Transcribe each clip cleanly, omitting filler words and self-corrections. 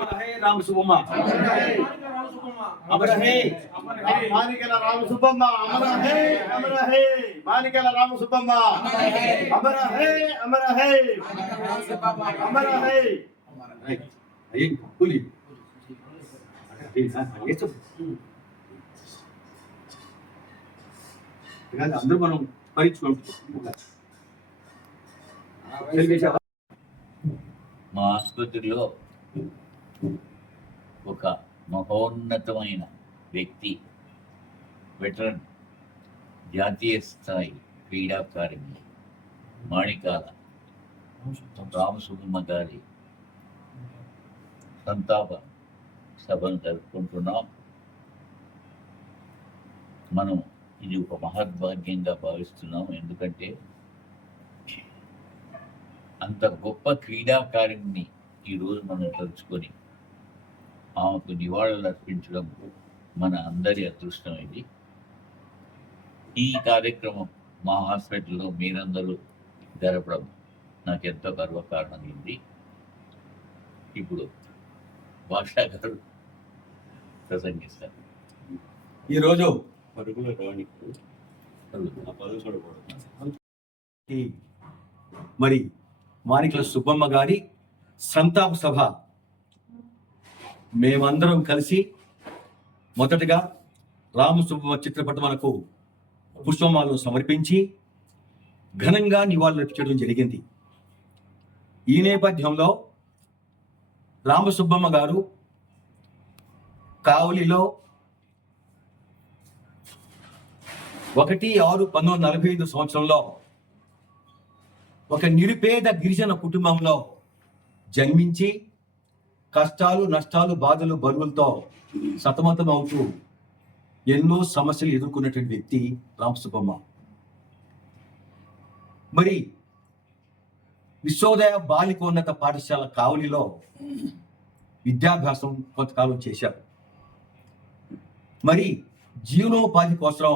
राम सुब्बम्मा अमर है मानिकल राम सुब्बम्मा अमर है मानिकल राम सुब्बम्मा अमर है अमर है ये कुली ये सब అందరూ మనం పరీక్షించుకుంటాం. మా ఆసుపత్రిలో ఒక మహోన్నతమైన వ్యక్తి, వెటరన్, జాతీయ స్థాయి క్రీడాకారిణి మాణికాల రామసుబ్బమ్మ గారి సంతాప సభను జరుపుకుంటున్నాం. మనం ఇది ఒక మహద్భాగ్యంగా భావిస్తున్నాం. ఎందుకంటే అంత గొప్ప క్రీడాకారిణిని ఈరోజు మనం తలుచుకొని ఆమెకు నివాళులు అర్పించడం మన అందరి అదృష్టం. ఇది ఈ కార్యక్రమం మా హాస్పిటల్లో మీరందరూ జరపడం నాకు ఎంతో గర్వకారణం. ఇది ఇప్పుడు భాషా గారు ప్రసంగిస్తారు. ఈరోజు మరి మాణికల సుబ్బమ్మ గారి సంతాప సభ మేమందరం కలిసి మొదటగా రామసుబ్బమ్మ చిత్రపటమునకు పుష్పమాలను సమర్పించి ఘనంగా నివాళులర్పించడం జరిగింది. ఈ నేపథ్యంలో రామసుబ్బమ్మ గారు కావలిలో 1/6/1945 సంవత్సరంలో ఒక నిరుపేద గిరిజన కుటుంబంలో జన్మించి కష్టాలు, నష్టాలు, బాధలు, బరువులతో సతమతం అవుతూ ఎన్నో సమస్యలు ఎదుర్కొన్నటువంటి వ్యక్తి రామసుబ్బమ్మ. మరి విశ్వోదయ బాలికోన్నత పాఠశాల కావలిలో విద్యాభ్యాసం కొంతకాలం చేశారు. మరి జీవనోపాధి కోసం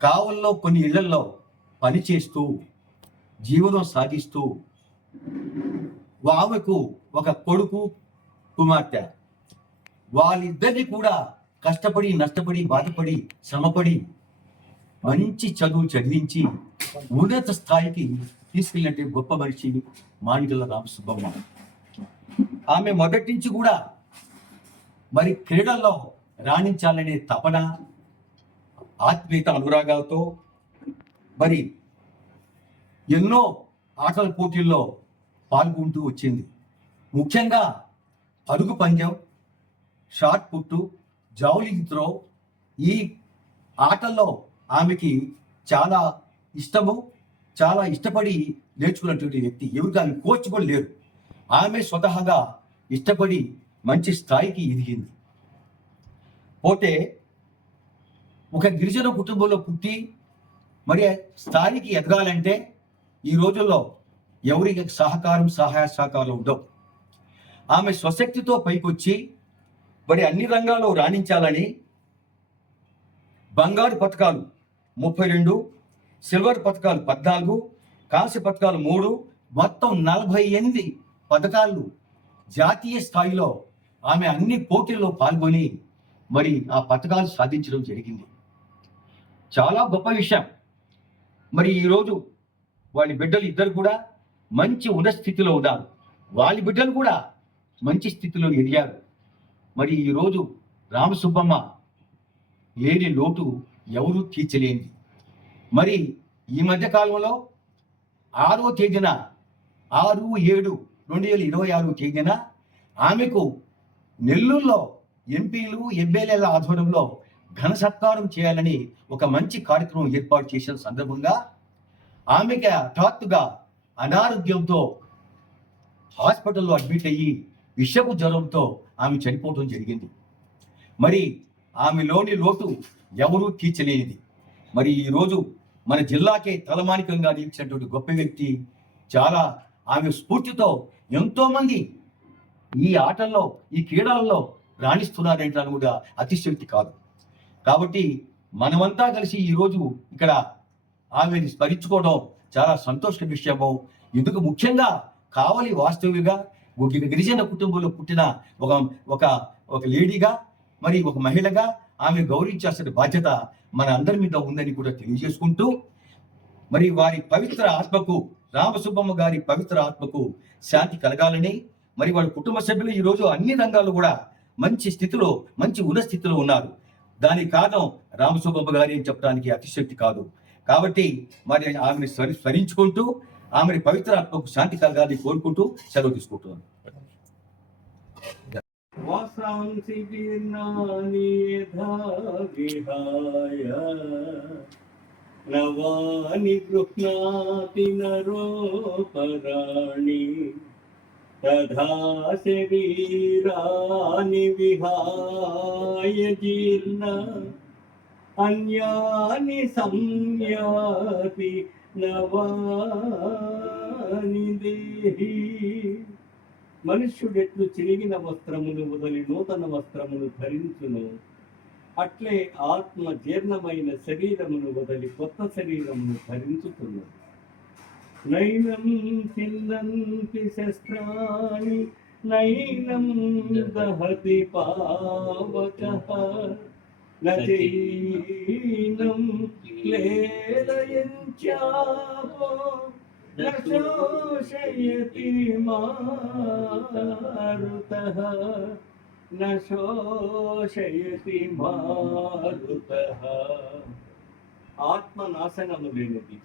కావలిలో కొన్ని ఇళ్లలో పనిచేస్తూ జీవనం సాగిస్తూ ఆమెకు ఒక కొడుకు, కుమార్తె, వాళ్ళిద్దరిని కూడా కష్టపడి, నష్టపడి, బాధపడి, శ్రమపడి మంచి చదువు చదివించి ఉన్నత స్థాయికి తీసుకెళ్ళినట్టు గొప్ప మనిషి మాణికల రామసుబ్బమ్మ. ఆమె మొదటి నుంచి కూడా మరి క్రీడల్లో రాణించాలనే తపన, ఆత్మీయత, అనురాగాలతో మరి ఎన్నో ఆటల పోటీల్లో పాల్గొంటూ వచ్చింది. ముఖ్యంగా పరుగు పందెం, షాట్ పుట్టు, జావలిన్ త్రో, ఈ ఆటల్లో ఆమెకి చాలా ఇష్టము, చాలా ఇష్టపడి నేర్చుకున్నటువంటి వ్యక్తి. ఎవరికి ఆమె కోచ్ కూడా లేరు. ఆమె స్వతహాగా ఇష్టపడి మంచి స్థాయికి ఎదిగింది. పోతే ఒక గిరిజన కుటుంబంలో పుట్టి మరి స్థాయికి ఎదగాలంటే ఈ రోజుల్లో ఎవరికి సహాయ సహకారం ఉండవు. ఆమె స్వశక్తితో పైకొచ్చి మరి అన్ని రంగాల్లో రాణించాలని బంగారు పథకాలు 32, సిల్వర్ పథకాలు 14, కాంస్య పథకాలు 3, మొత్తం 48 పథకాలు జాతీయ స్థాయిలో ఆమె అన్ని పోటీల్లో పాల్గొని మరి ఆ పథకాలు సాధించడం జరిగింది. చాలా గొప్ప విషయం. మరి ఈరోజు వాళ్ళ బిడ్డలు ఇద్దరు కూడా మంచి ఉన్నత స్థితిలో ఉన్నారు. వాళ్ళ బిడ్డలు కూడా మంచి స్థితిలో ఎదిగారు. మరి ఈరోజు రామసుబ్బమ్మ లేని లోటు ఎవరూ తీర్చలేనిది. మరి ఈ మధ్య కాలంలో 6వ తేదీన 6/7/2026 తేదీన ఆమెకు నెల్లూరులో ఎంపీలు, ఎమ్మెల్యేల ఆధ్వర్యంలో ఘన సత్కారం చేయాలని ఒక మంచి కార్యక్రమం ఏర్పాటు చేసిన సందర్భంగా ఆమెకి హఠాత్తుగా అనారోగ్యంతో హాస్పిటల్లో అడ్మిట్ అయ్యి విషపు జ్వరంతో ఆమె చనిపోవడం జరిగింది. మరి ఆమెలోని లోటు ఎవరూ తీర్చలేనిది. మరి ఈరోజు మన జిల్లాకే తలమానికంగా నిలిచినటువంటి గొప్ప వ్యక్తి. చాలా ఆమె స్ఫూర్తితో ఎంతోమంది ఈ ఆటల్లో, ఈ క్రీడలలో రాణిస్తున్నారంటే కూడా అతిశక్తి కాదు. కాబట్టి మనమంతా కలిసి ఈరోజు ఇక్కడ ఆమెను స్మరించుకోవడం చాలా సంతోష విషయము. ఇందుకు ముఖ్యంగా కావలి వాస్తవిగా గిరిజన కుటుంబంలో పుట్టిన ఒక ఒక ఒక లేడీగా, మరి ఒక మహిళగా ఆమె గౌరవించాల్సిన బాధ్యత మన అందరి మీద ఉందని కూడా తెలియజేసుకుంటూ, మరి వారి పవిత్ర ఆత్మకు, రామసుబ్బమ్మ గారి పవిత్ర ఆత్మకు శాంతి కలగాలని, మరి వాళ్ళ కుటుంబ సభ్యులు ఈరోజు అన్ని రంగాల్లో కూడా మంచి స్థితిలో, మంచి ఉన్న స్థితిలో ఉన్నారు. దానికి కారణం రామసుబ్బమ్మ గారి అని చెప్పడానికి అతిశక్తి కాదు. కాబట్టి మరి ఆమెను స్మరించుకుంటూ, ఆమెని పవిత్ర ఆత్మకు శాంతి కలగాలని కోరుకుంటూ సెలవు తీసుకుంటున్నాను. వాసాంసి జీర్ణాని యథా విహాయ నవాని గృహ్ణాతి నరోపరాణి తథా శరీరాని విహాయ జీర్ణ అన్యాని సంయాతి నవాని దేహి. మనుష్యుడెట్లు చిరిగిన వస్త్రమును వదిలి నూతన వస్త్రమును ధరించును, అట్లే ఆత్మ జీర్ణమైన శరీరమును వదిలి కొత్త శరీరమును ధరించుతున్నది. నైనం చిందంతి శస్త్రాణి నైనం దహతి పావకః నచైనం క్లేదయంచాపో నశోషయతి మారుతః నశోషయతి మారుతః. ఆత్మ నాశనము లేనిది,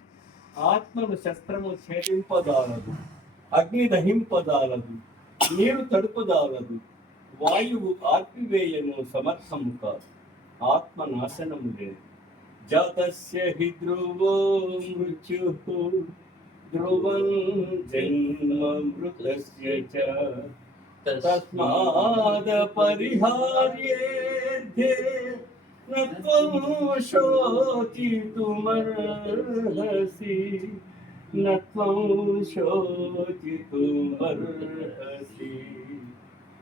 ఆత్మను శస్త్రము ఛేదింపదాలదు, అగ్ని దహింపదాలదు, నీరు తడుపదాలదు, వాయువు ఆర్పివేయను సమర్థము కాదు. ఆత్మ నాశనము లేదు. జాతస్య హి ధ్రువో మృత్యుః ధ్రువం జన్మ మృతస్య చ తస్మాద్ పరిహార్యేర్థే నత్వం శోచితుమర్హసి నత్వం శోచితుమర్హసి.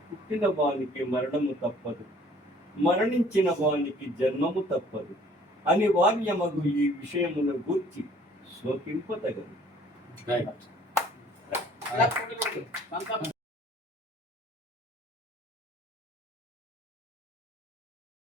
పుట్టిన వానికి మరణము తప్పదు, మరణించిన వానికి జన్మము తప్పదు. అనివార్యమగు ఈ విషయమును గూర్చి శోకింపదగదు.